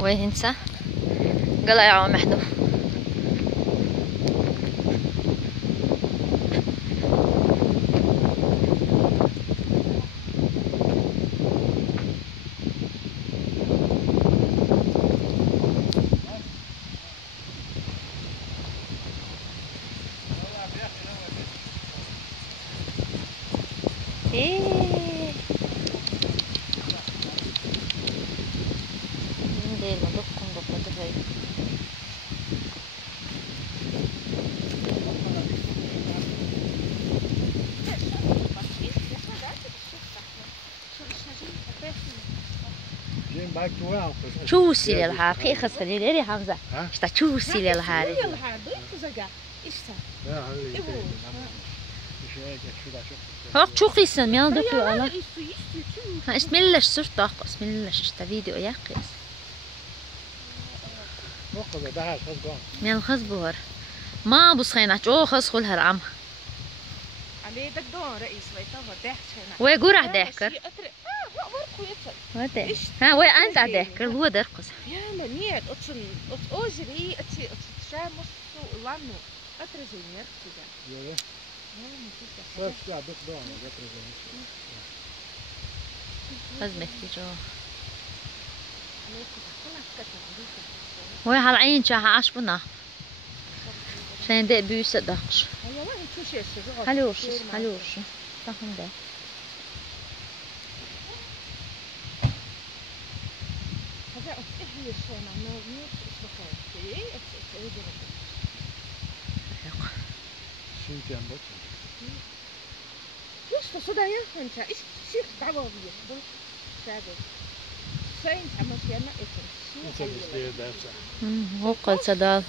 وين هنسا قال يا عم محدو Tjusi lilla här, pekast för det är det Hamza. Sta tjusi lilla här. Bak çok iyisin, men döküyor ala. Ha ismillah surt bak, ismillah işte video yakız. Men خز بور. ما بصيناش او خز خل هرعم. عليه دك دون رئيس ويطور ضحك هنا. وي قرع ضحكر. وده ها وين أنت عداك هو درقص يا منيت أتصل أوزري أتشامس وانو أترزينير كذا يا بس يا بس دون لازم تيجي وين هالعين شاها عشبنا عشان ده بيوسع دقش هلوش تاخم ده Just så där egentligen så är cirka vad vi gör. Så är det. Sen kan man känna هو قل صدال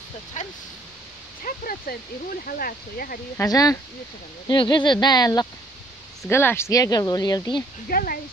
هذا يو غزة ده يلق سقلاش سقيقل وليل دي قلاش